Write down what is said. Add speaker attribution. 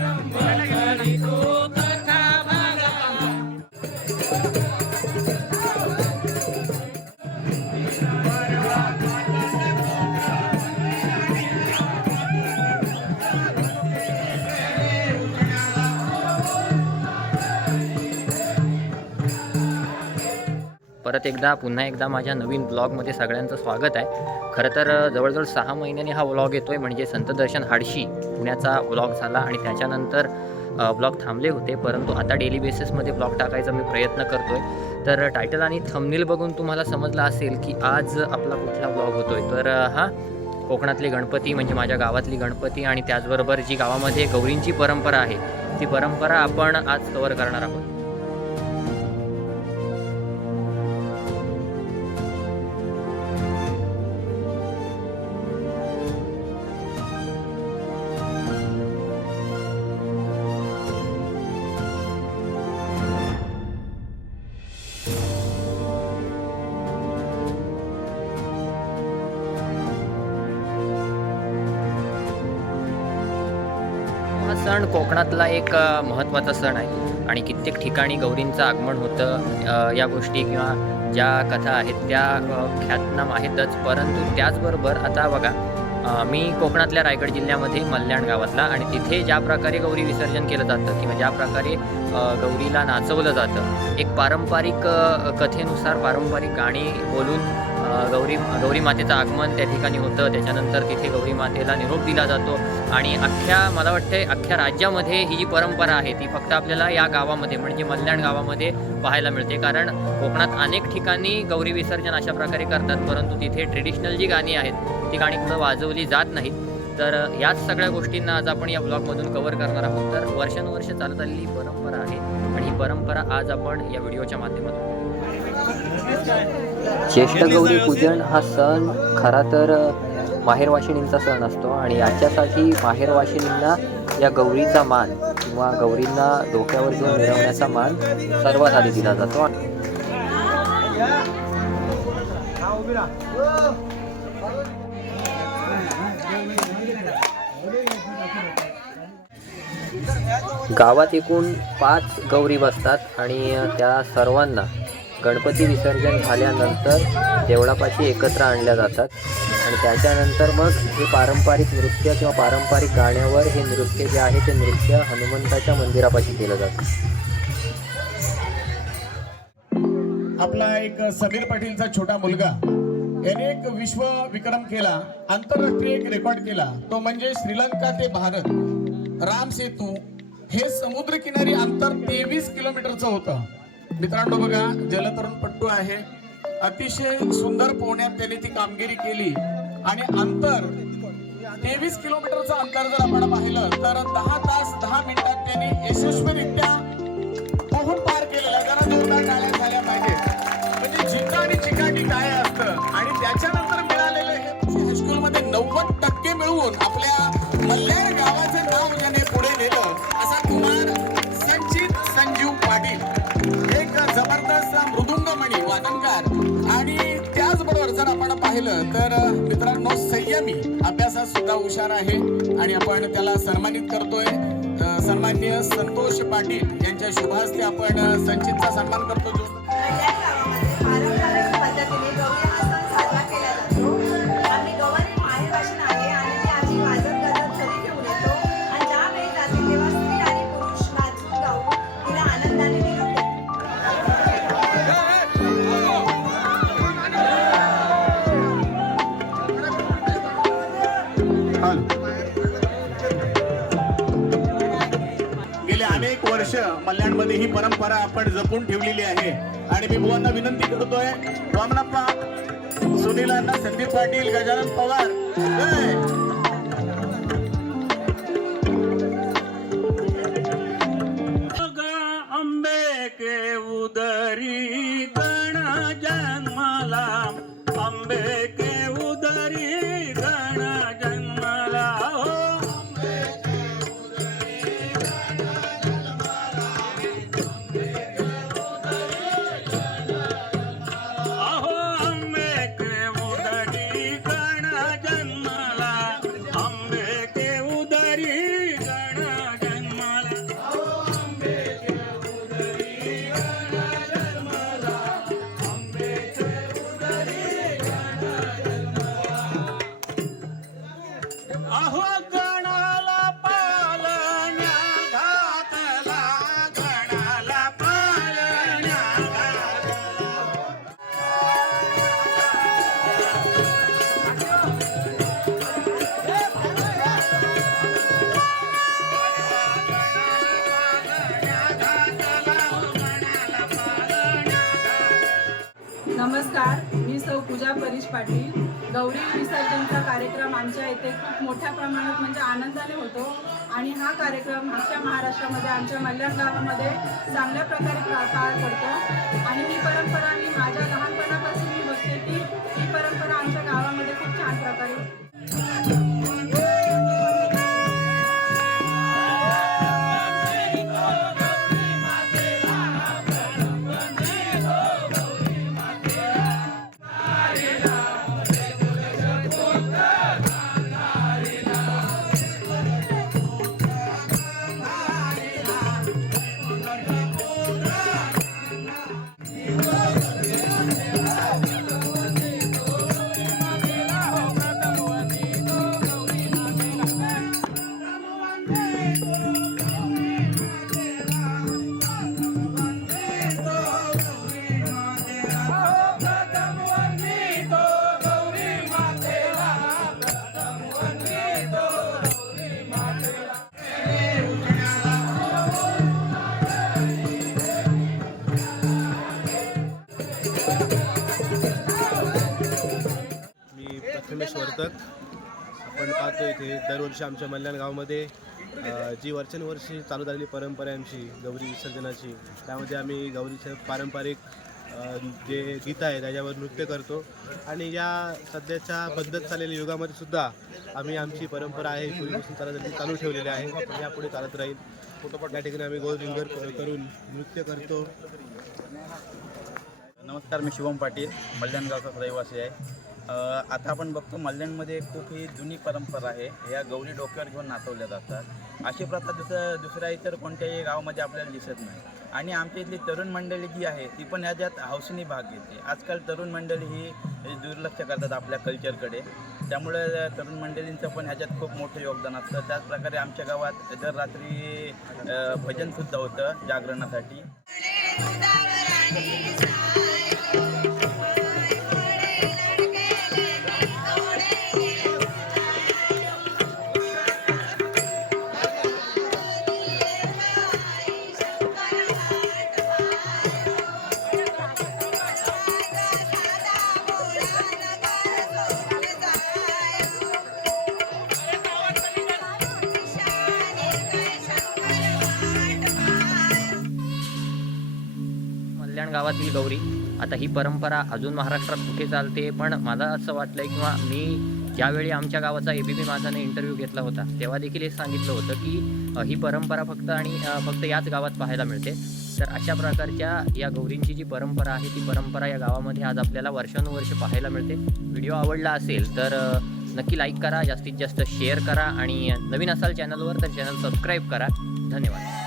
Speaker 1: రంబలి परत एकदा पुन्हा एकदा माझ्या नवीन ब्लॉगमध्ये सगळ्यांचं स्वागत आहे. खरं तर जवळजवळ सहा महिन्यांनी हा व्लॉग येतो आहे म्हणजे संतदर्शन हाडशी पुण्याचा व्लॉग झाला आणि त्याच्यानंतर ब्लॉग थांबले होते परंतु आता डेली बेसिसमध्ये ब्लॉग टाकायचा मी प्रयत्न करतो आहे तर टायटल आणि थंबनेल बघून तुम्हाला समजलं असेल की आज आपला कुठला ब्लॉग होतो आहे तर हा कोकणातली गणपती म्हणजे माझ्या गावातली गणपती आणि त्याचबरोबर जी गावामध्ये गौरींची परंपरा आहे ती परंपरा आपण आज कवर करणार आहोत. सण कोकणातला एक महत्त्वाचा सण आहे. आणि कित्येक ठिकाणी गौरींचं आगमन होतं या गोष्टी किंवा ज्या कथा आहेत त्या ख्यातनाम आहेतच. परंतु त्याचबरोबर आता बघा मी कोकणातल्या रायगड जिल्ह्यामध्ये मल्याण गावातला आणि तिथे ज्या प्रकारे गौरी विसर्जन केलं जातं किंवा ज्या प्रकारे गौरीला नाचवलं जातं एक पारंपरिक कथेनुसार पारंपरिक गाणी बोलून गौरी गौरी मातेचं आगमन त्या ठिकाणी होतं. त्याच्यानंतर तिथे गौरी मातेला निरोप दिला जातो. आणि अख्ख्या मला वाटतंय अख्ख्या राज्यामध्ये ही जी परंपरा आहे ती फक्त आपल्याला या गावामध्ये म्हणजे मल्याण गावामध्ये पाहायला मिळते. कारण कोकणात अनेक ठिकाणी गौरी विसर्जन अशा प्रकारे करतात. परंतु तिथे ट्रेडिशनल जी गाणी आहेत ती गाणी कुठं वाजवली जात नाहीत. तर याच सगळ्या गोष्टींना आज आपण या ब्लॉगमधून कव्हर करणार आहोत. तर वर्षानुवर्ष चालत आलेली ही परंपरा आहे. आणि ही परंपरा आज आपण या व्हिडिओच्या माध्यमातून ज्येष्ठ गौरी पूजन हा सण खरा तर माहेरवाशिणींचा सण असतो आणि याच्यासाठी माहेरवाशिणींना या गौरीचा मान किंवा गौरींना डोक्यावर घेऊन मिळवण्याचा मान सर्वात आधी दिला जातो. गावात एकूण पाच गौरी बसतात आणि त्या सर्वांना गणपती विसर्जन झाल्यानंतर देवळापाशी एकत्र आणल्या जातात. आणि त्याच्यानंतर मग हे पारंपरिक नृत्य किंवा पारंपरिक गाण्यावर हे नृत्य जे आहे ते नृत्य हनुमंताच्या मंदिरापाशी केलं जातं.
Speaker 2: आपला एक समीर पाटीलचा छोटा मुलगा. याने एक विश्व विक्रम केला आंतरराष्ट्रीय एक रेकॉर्ड केला. तो म्हणजे श्रीलंका ते भारत. राम सेतू हे समुद्र किनारी अंतर तेवीस किलोमीटरचं होतं. मित्रांनो बघा जलतरण पट्टू आहे. अतिशय सुंदर पोहण्यात त्याने ती कामगिरी केली. आणि अंतर तेवीस किलोमीटरचं अंतर जर आपण पाहिलं तर दहा तास दहा मिनिटात त्यांनी यशस्वीरित्या पोहून पार केलेला आहे. जरा जोरदार टाळ्या झाल्या पाहिजे म्हणजे जिंका आणि चिकाटी काय असतं? आणि त्याच्यानंतर मिळालेलं हे हायस्कूलमध्ये नव्वद टक्के मिळवून आपल्या मल्ल्याळ गावात तर मित्रांनो संयमी अभ्यासात सुद्धा हुशार आहे आणि आपण त्याला सन्मानित करतोय. सन्मान्य संतोष पाटील यांच्या शुभ हस्ते आपण संचितचा सन्मान करतो. वर्ष मल्याणमध्ये ही परंपरा आपण जपून ठेवलेली आहे. आणि मी बुवांना विनंती करतोय रामनाप्पा सुनील अण्णा संदीप पाटील गजानन पवार.
Speaker 3: आंबे अंबे के उदरी
Speaker 4: नमस्कार मी सौ पूजा परीश पाटील. गौरी विसर्जनचा कार्यक्रम आमच्या इथे खूप मोठ्या प्रमाणात म्हणजे आनंदाने होतो. आणि हा कार्यक्रम आमच्या महाराष्ट्रामध्ये आमच्या मल्याण गावामध्ये चांगल्या प्रकारे पार पडतो. आणि ही परंपरा मी माझ्या लहानपणापासून मी
Speaker 5: वर्तक. आपण पाहतो इथे दरवर्षी आमच्या मल्याण गावामध्ये जी वर्षानुवर्षी चालू झालेली परंपरा आहे आमची गौरी विसर्जनाची त्यामध्ये आम्ही गौरीचं पारंपरिक जे गीत आहे त्याच्यावर नृत्य करतो. आणि या सध्याच्या बदलत चाललेल्या युगामध्ये सुद्धा आम्ही आमची परंपरा आहे पूर्वीपासून चालत चालू ठेवलेली आहे. यापुढे चालत राहील. फोटोपट या ठिकाणी आम्ही गोल रिंगर करून नृत्य करतो.
Speaker 6: नमस्कार मी शिवम पाटील मल्याणगावचा रहिवासी आहे. आता आपण बघतो मल्याणमध्ये खूप ही जुनी परंपरा आहे. या गौरी डोक्यावर घेऊन नाचवल्या जातात. अशी प्रथा दुसरं दुसऱ्या इतर कोणत्याही गावामध्ये आपल्याला दिसत नाही. आणि आमच्या इथली तरुण मंडळी जी आहे ती पण ह्याच्यात हौसनी भाग घेते. आजकाल तरुण मंडळी ही दुर्लक्ष करतात आपल्या कल्चरकडे. त्यामुळे तरुण मंडळींचं पण ह्याच्यात खूप मोठं योगदान असतं. त्याचप्रकारे आमच्या गावात दर रात्री भजनसुद्धा होतं जागरणासाठी.
Speaker 1: मल्याण गावातील गौरी. आता ही परंपरा अजून महाराष्ट्रात कुठे चालते पण मला असं वाटलंय किंवा मी ज्यावेळी आमच्या गावाचा ए बी पी माझाने इंटरव्ह्यू घेतला होता तेव्हा देखील हे सांगितलं होतं की ही परंपरा फक्त आणि फक्त याच गावात पाहायला मिळते. तर अशा प्रकारच्या या गौरींची जी परंपरा आहे ती परंपरा या गावामध्ये आज आपल्याला वर्षानुवर्ष पाहायला मिळते. व्हिडिओ आवडला असेल तर नक्की लाईक करा जास्तीत जास्त शेअर करा आणि नवीन असाल चॅनलवर तर चॅनल सबस्क्राईब करा. धन्यवाद.